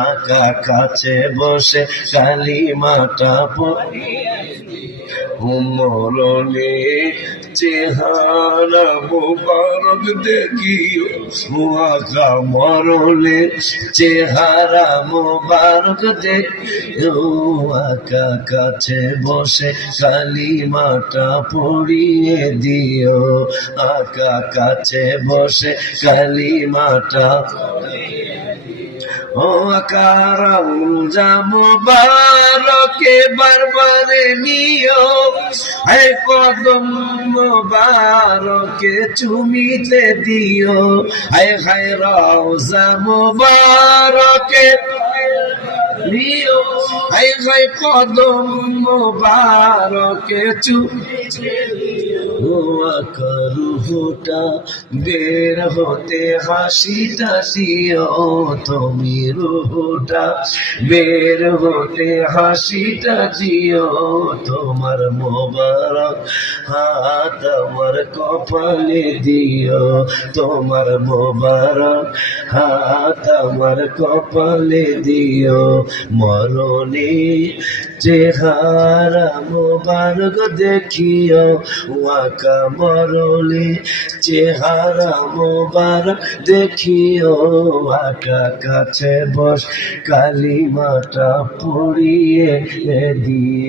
আকা কাছে বসে কালিমাটা পড়িয়ে মরণে চেহারা মুবারক দেখিও আকা মরণে চেহারা মুবারক দেখিও আকা কাছে বসে কালিমাটা পড়িয়ে দিও আকা কাছে বসে কালিমাটা ও আকারাম মুবারকে বারবারে নিও হে কদম মুবারকে চুমিতে দিও হে হে রওজা মুবারকে নিও হে হে কদম মুবারকে চুমিতে রুহুটা বের হতে হাসিটা দিও তুমি রুহুটা বের হতে হাসিটা দিও তোমার মোবারক হাত আমার কপালে দিও তোমার মোবারক হাত আমার কপালে দিও মরণে চেহারা মোবারক দেখিও আকা মরণে চেহারা মোবারক দেখিও আকা কাছে বস কালিমাটা পড়িয়ে দিও।